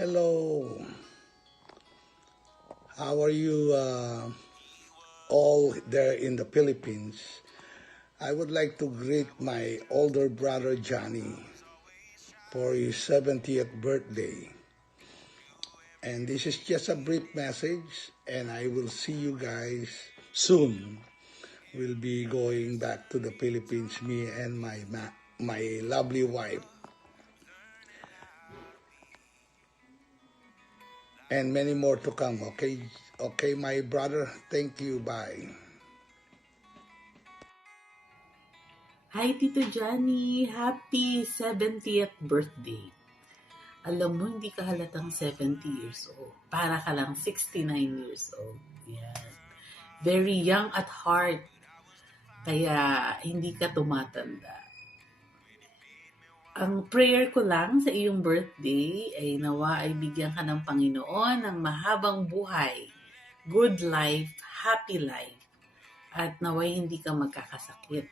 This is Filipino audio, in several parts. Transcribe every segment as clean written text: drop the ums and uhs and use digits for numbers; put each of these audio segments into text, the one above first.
Hello. How are you all there in the Philippines? I would like to greet my older brother Johnny for his 70th birthday. And this is just a brief message, and I will see you guys soon. We'll be going back to the Philippines, me and my lovely wife. And many more to come, okay? Okay, my brother. Thank you. Bye. Hi, Tito Johnny! Happy 70th birthday! Alam mo, hindi ka halatang 70 years old. Para ka lang 69 years old. Yan. Very young at heart. Kaya hindi ka tumatanda. Ang prayer ko lang sa iyong birthday ay nawa ay bigyan ka ng Panginoon ng mahabang buhay, good life, happy life, at naway hindi ka magkakasakit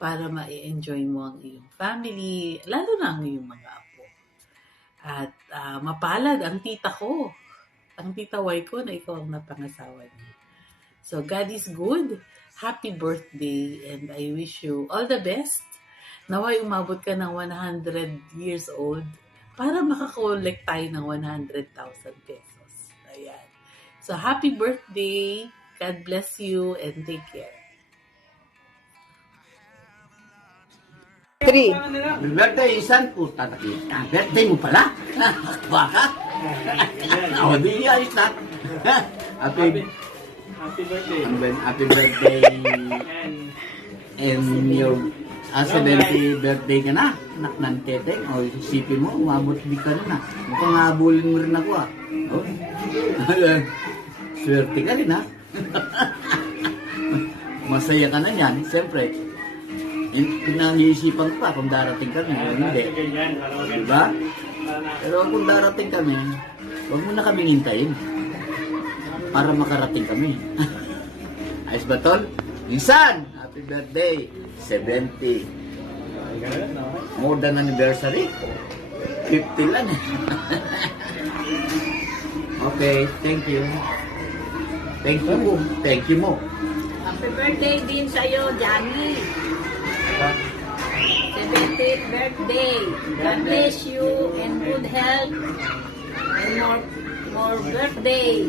para ma-enjoy mo ang iyong family, lalo na ang iyong mga apo. At mapalad ang tita ko, ang tita Y ko na ikaw ang napangasawa niya. So God is good. Happy birthday, and I wish you all the best. Naway umabot ka ng 100 years old para makakollect tayo ng 100,000 pesos. Ayan. So happy birthday. God bless you and take care. 3. Birthday, isan, puta na kita. Birthday mo pala? Baka? O, di ayos na. Happy birthday. Happy birthday. And your 70 birthday ka na. Anak ng teteng. O, isipin mo, umabot di ka na. Mukhang habulin mo rin ako O. Swerte ka rin Masaya ka na yan, siyempre. Pinag-iisipan pa kung darating kami o hindi. Diba? Pero kung darating kami, huwag mo na kaming hintayin para makarating kami. Ayos ba, Tol? Insan! Happy birthday! 70. More than anniversary? 50 lang. Okay, thank you. Thank you mo. Thank you mo. Happy birthday din sa'yo, Johnny. 70th birthday. God bless you and good health and more birthday.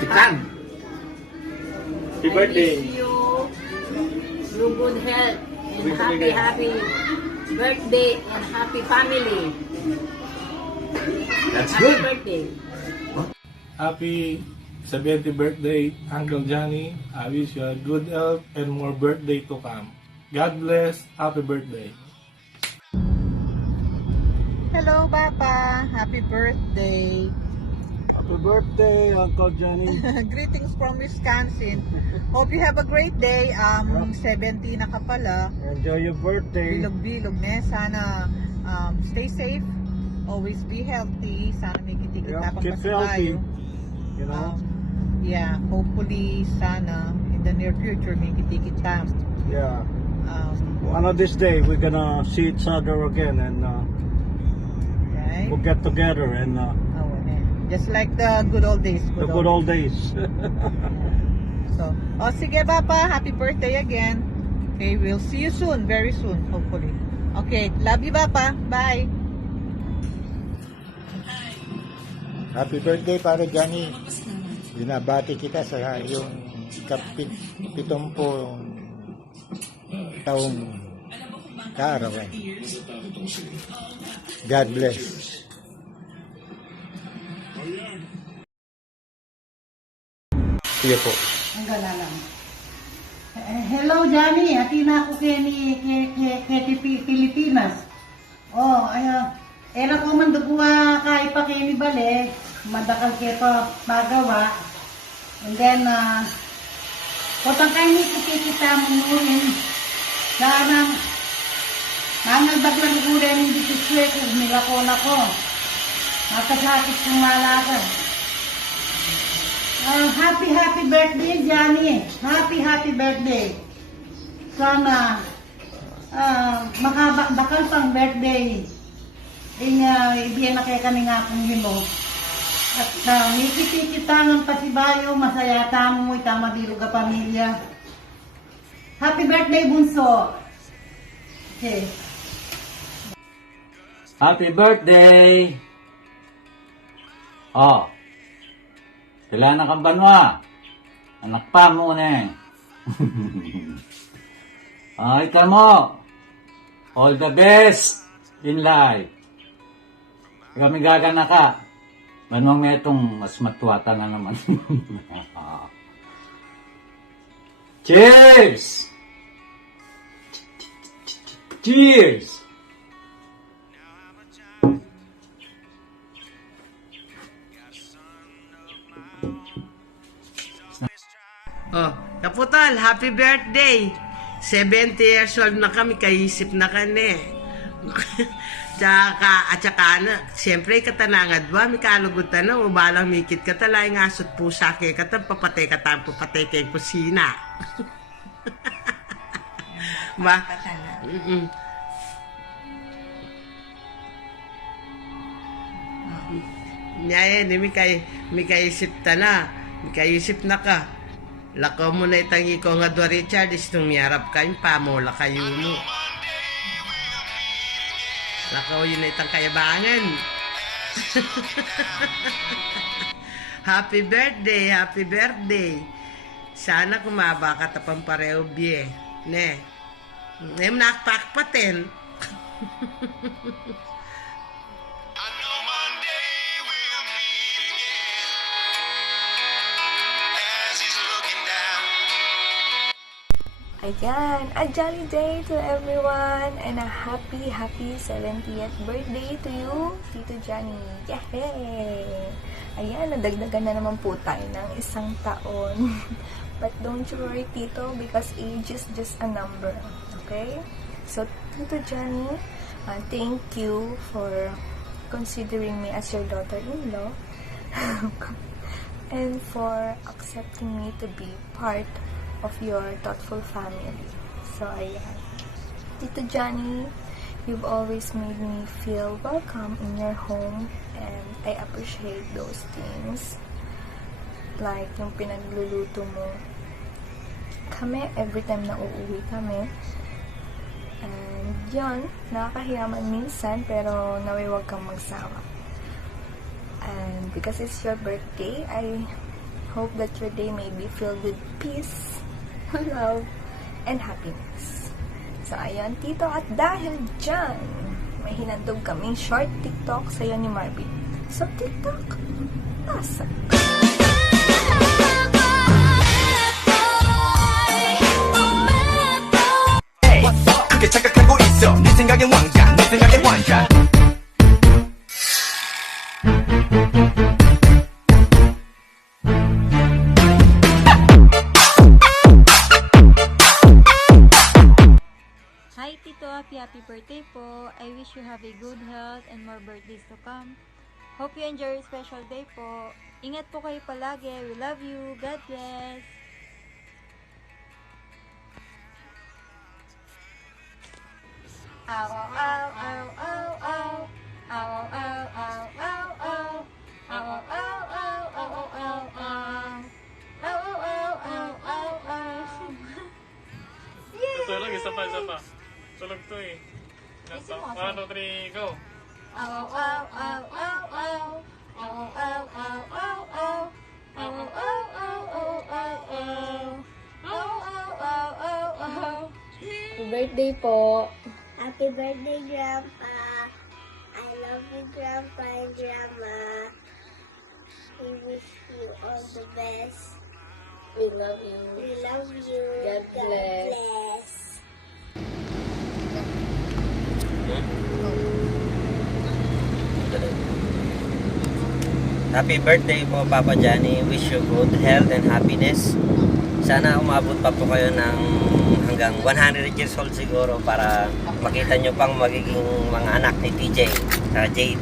Kitang. Happy birthday. I wish you good health and happy birthday and happy family. That's Happy good. birthday. Happy 70th birthday, Uncle Johnny. I wish you a good health and more birthday to come. God bless. Happy birthday. Hello, Papa. Happy birthday. Happy birthday, Uncle Johnny. Greetings from Wisconsin. Hope you have a great day. 70 na ka pala. Enjoy your birthday. Bilog-bilog na. Sana stay safe. Always be healthy. Sana may kitikit Yeah, tapang keep pa healthy. tayo. You know? Yeah, hopefully, sana in the near future may kitikit ka. Yeah. One of this day, we're gonna see each other again and Right? we'll get together and Just like the good old days. the good old days. So, sige Papa, happy birthday again. Okay, we'll see you soon, very soon, hopefully. Okay, love you Papa. Bye. Happy birthday para Johnny. Binabati kita sa iyong ika-70 taong kaarawan. God bless. Sige po. Ang gala lang. Hello, Johnny. Ati na ako kay Pilipinas. Oh, era ko man duguwa kay pa kay ni Bale. Madakal kay pa magawa. And then, kotang kay ni kita mo nunin. Sana, nangalbaglang ulan hindi kiswe kung nilakon ako. Makasakit kong malakas. Happy birthday, Johnny. Happy birthday. Sana makabakal pang birthday. Ibiyan na kaya kami nga kung hilo. At mikitikitangan pa si Bayo, masaya tamo mo, itama dilo ka pamilya. Happy birthday, Bunso! Okay. Happy birthday! Oh, sila na kang banwa. Anak pa mo na Ay, kamo. All the best in life. Kami gagana ka. Manwang metong mas matuwata na naman. Cheers! Cheers! Oh, Kaputal, happy birthday! 70 years old na kami, kaisip na ka na Tsaka na, siyempre katanangad ba, may kalugutan na, ubalang mikit ka talay nga asot pusa kay katan, papatay kay kusina. Ba? Nyayan, may kaisip ta na, may kaisip na ka. Lakaw mo na itangi ko nga do Richard, nung miyarap kayong pamola kayo mo. Lakaw yun na itang kayabangan. Happy birthday, happy birthday. Sana kumaba ka tapang pareho biye. Ne. Nem nakpakpaten. Ayan, a jolly day to everyone and a happy 70th birthday to you, Tito Johnny. Yay! Ayan, nadagdagan na naman po tayo ng 1 taon. But don't you worry, Tito, because age is just a number. Okay? So, Tito Johnny, thank you for considering me as your daughter-in-law and for accepting me to be part of your thoughtful family. So, ayan. Tito Johnny, you've always made me feel welcome in your home and I appreciate those things. Like, yung pinagluluto mo kami every time na uuwi kami. And yun, nakakahiyaman minsan pero naway wag kang magsawa. And because it's your birthday, I hope that your day may be filled with peace, love, and happiness. So, ayun, Tito, at dahil dyan, may hinandog kaming short TikTok sa'yo ni Marvin. So, TikTok, pasa. Hey, 그게 착각하고 있어. 네 생각엔 왕자, 내 생각엔 왕자. Hi Tito, happy birthday po. I wish you have a good health and more birthdays to come. Hope you enjoy your special day po. Ingat po kayo palagi. We love you. God bless. Ow, ow, ow, ow, ow, ow. Ow, ow, ow, ow, ow, ow. Ow, ow, ow, ow, ow, ow, ow. Ow, ow, ow, ow, ow, ow. Yay! Ito lang, isa pa. Tulog to eh. 1, 2, 3, go! Ow, ow, ow, ow, ow, ow. Ow, ow, ow, ow, ow, ow. Ow, ow, ow, ow, ow, ow, ow. Ow, ow, ow, ow, ow. Happy birthday po. Happy birthday, Grandpa. I love you, Grandpa and Grandma. We wish you all the best. We love you. We love you. God bless. Happy birthday po, Papa Johnny. Wish you good health and happiness. Sana umabot pa po kayo ng hanggang 100 years old siguro para makita nyo pang magiging mga anak ni TJ sa JD.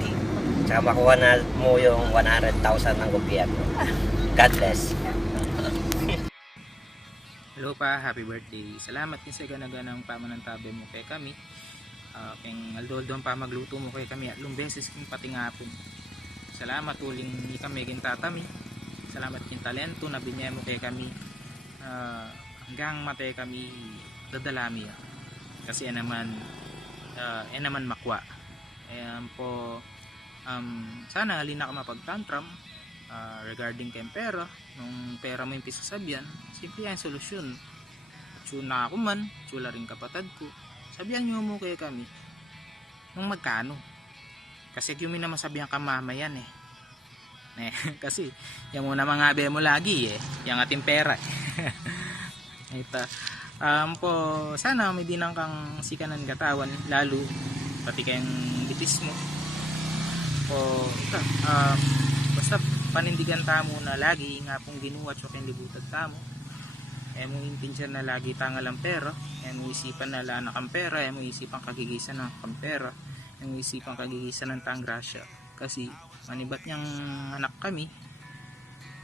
Tsaka makuha na mo yung 100,000 ng gobyerno. God bless. Hello pa, happy birthday. Salamat din sa ganaganang pamanantabi mo kay kami. Keng aldol pa magluto mo kay kami at beses king pati ngapon. Salamat uling kami gintatami. Salamat king talento na binigay mo kay kami. Hanggang matay kami dadalami. Kasi naman makwa. Sana halina ka mapagtantram regarding kay pera. Nung pera mo yung pisasabihan, simple yan solusyon. Tsuna ako man, tsula rin kapatid ko. Sabihan nyo mo kay kami nung magkano. Kasi yung minamasabihan ka mama yan kasi yung muna mga abe mo lagi yung ating pera ito sana may dinang kang sikanan katawan lalo pati kayong bitis mo basta panindigan tamo na lagi nga pong ginuwat so kayong libutad tamo mo intindihan na lagi tangal ang pera mo isipan na lanak ang pera mo isipan kagigisan ng kampera mo isipan kagigisan ng tangrasya kasi manibat niyang anak kami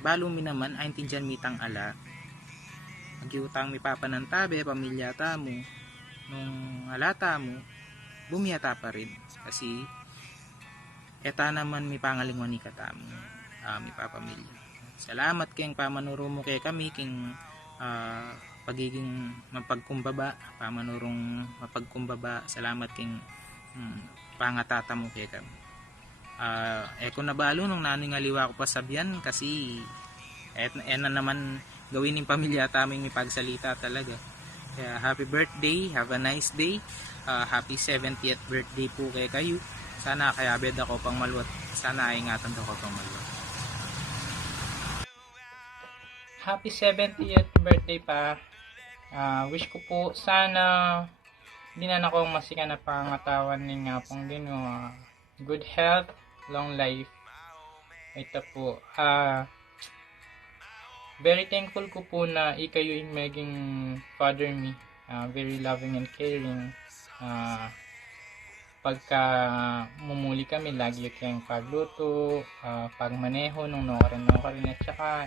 balo mi naman ay intindihan mitang ala magyutang mi papa ng tabi pamilya tamo nung alata mo bumiyata pa rin kasi eta naman mi pangalingwan ni katamo mi papamilya. Salamat kayong pamanuro mo kay kami king pagiging mapagkumbaba pamanurong mapagkumbaba. Salamat king pangatata mo kay kami. Kung nabalo nung naning aliwa ko pa sabihan kasi na naman gawin ng pamilya taming ipagsalita talaga. Kaya happy birthday, have a nice day, happy 70th birthday po kay kayo. Sana kaya bed ako pang maluwat, sana ingatan ako pang maluwat. Happy 70th birthday pa. Wish ko po sana di na akong masika na pangatawan ni nga pong Ginoo. Good health, long life. Ito po. Very thankful ko po na ikayo yung maging father me. Very loving and caring. Pagka mumuli kami, lagi kayong pagluto, pagmaneho, nung nokarin. At saka,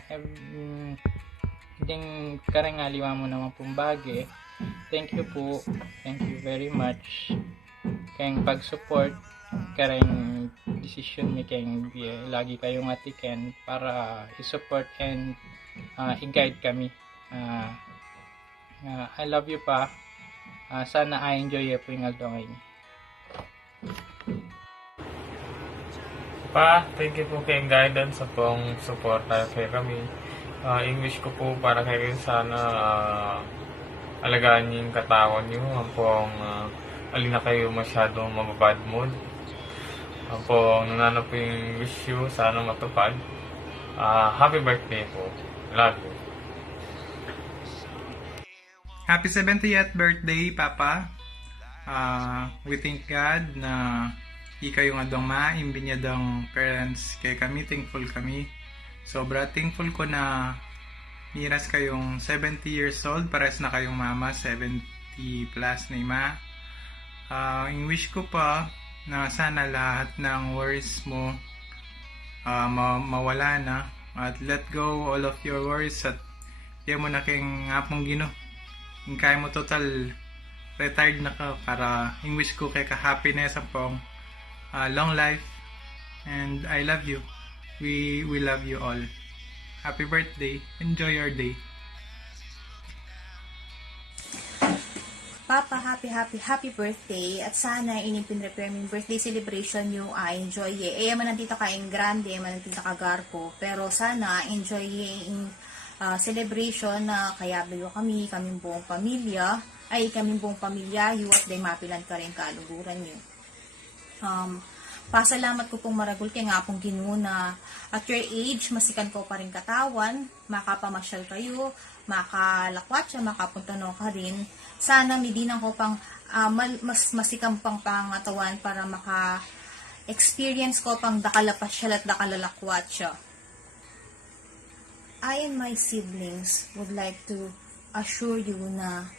din karangaliwa mo naman pong bagay. Thank you po. Thank you very much. Kayong pag-support, karang decision ni kayong lagi kayong atiken para i-support and i-guide kami. I love you pa. Sana I-enjoy po yung aldongay niyo. Pa, thank you po kayong guidance sa pong support kay kami. English ko po para kayo sana alagaan niyo yung katawan niyo. Pong alin na kayo masyadong mababad mood. Pong nanano po yung wish you sana matupad. Happy birthday po. Love you. Happy 70th birthday, Papa. We thank God na ikaw yung adong maimbinadong parents kay kami. Thankful kami. Sobra thankful ko na miras kayong 70 years old. Pares na kayong mama. 70 plus na ima. Yung wish ko pa na sana lahat ng worries mo mawala na. At let go all of your worries at yan mo na kayong ngapong Ginoo. Yung kaya mo total retired na ka para yung wish ko kay ka-happiness ang pong long life and I love you. We love you all. Happy birthday. Enjoy your day. Papa, happy birthday. At sana pinrepare yung birthday celebration nyo, enjoy man nandito kayong grande, man nandito kagarko. Pero sana enjoy yung celebration na kaya bayo kaming buong pamilya, kaming buong pamilya, at day mapilan ka rin kaluguran nyo. Pasalamat ko pong maragul kay nga pong Ginoo na at your age, masikan ko pa rin katawan, makapamasyal kayo, makalakwat siya, makapunta no ka rin. Sana midinang ko pang mas masikam pang pangatawan para maka-experience ko pang dakalapasyal at dakalalakwat siya. I and my siblings would like to assure you na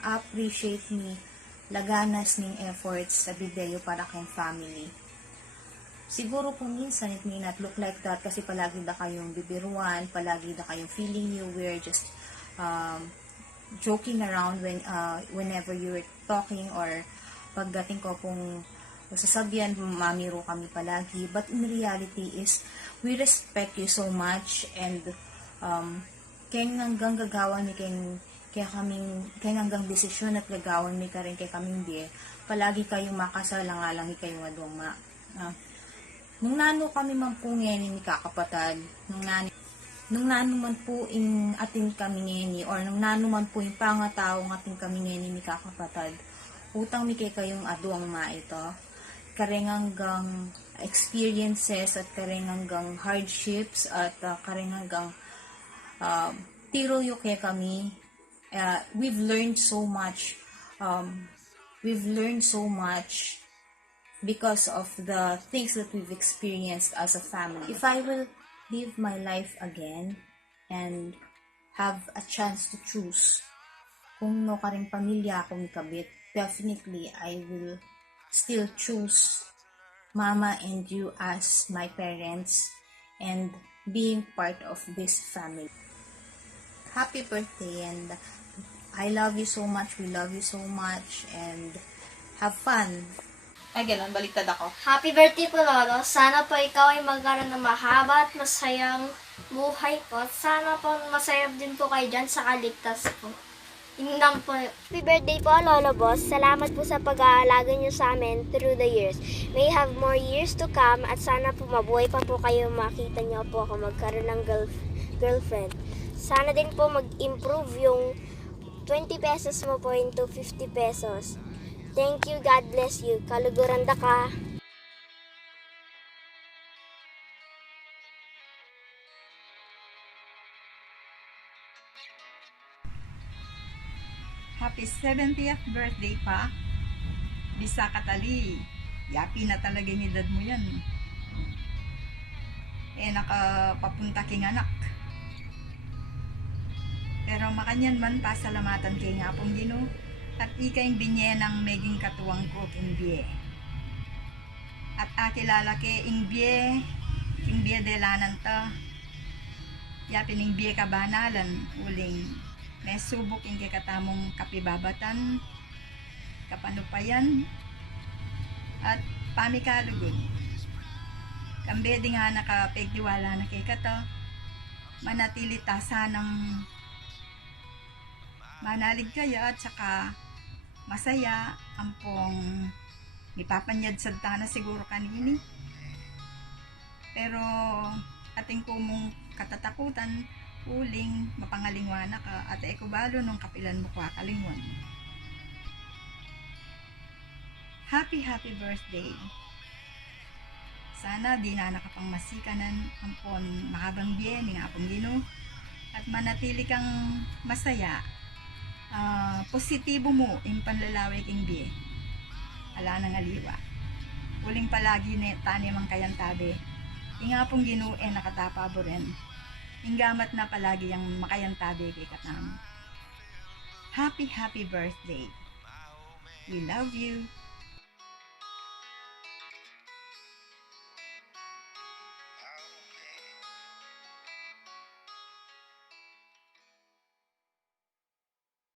appreciate me laganas ning efforts sa video para kayong family. Siguro kung minsan it may not look like that kasi palagi na kayong bibiruan, palagi na kayong feeling you we're just joking around whenever you're talking or pagdating ko pong sasabihan, mamiro kami palagi. But in reality is, we respect you so much and kaya hanggang gagawan mi kaya hanggang desisyon at gagawan mi ka rin kaya kaming di, palagi kayong makasalangalang kayong aduma. Nung nano kami man po ngayon ni kakapatad, nung nano man po in ating kami ngayon or nung nano man po yung pangatao ng ating kami ngayon ni kakapatad, utang mi kayong aduang ma ito. Karenganggang experiences at karenganggang hardships at karenganggang tiro yung kaya kami. We've learned so much. We've learned so much because of the things that we've experienced as a family. If I will live my life again and have a chance to choose kung no karing pamilya akong ikabit, definitely I will still choose Mama and you as my parents and being part of this family. Happy birthday, and I love you so much, we love you so much, and have fun. Ay, gano'n, baliktad ako. Happy birthday po, Lolo. Sana po ikaw ay magkaroon ng mahaba at masayang buhay po. Sana po masaya din po kayo dyan sa kaligtas po. Yun lang po. Happy birthday po, Lolo Boss. Salamat po sa pag-aalaga niyo sa amin through the years. May have more years to come at sana po mabuhay pa po kayo, makita niyo po ako magkaroon ng girlfriend. Sana din po mag-improve yung 20 pesos mo po into 50 pesos. Thank you, God bless you. Kaluguranda ka. Happy 70th birthday pa. Bisa katali. Yapi na talaga yung edad mo yan. Nakapapunta king anak. Pero makanyan man pasalamatan kay nga pong Ginoo at ikay binye ng meging katuwang ko king biye. At akilala ke ing biye delanan ta. Yapi ning biye kabanalan uling may subok ing katamong kapibabatan, kapanupayan, at pamikalugod. Kambe di nga nakapegdiwala na kay kato, manatili tasa ng manalig kaya at saka masaya ampong ipapanyad sa tana siguro kanini. Pero ating kumong katatakutan, uling mapangalingwana ka at ekubalo nung kapilan mo kwa kalingwan. Happy birthday. Sana di na nakapangmasikanan ampon mahabang biye ni apong Ginoo at manatili kang masaya. Positibo mo yung panlalaway king biye. Ala nang aliwa. Uling palagi ni tani mang kayantabi. Inga pong Ginoo nakatapabo rin. Inggamat na palagi yung makayantabi kay katam. Happy birthday. We love you.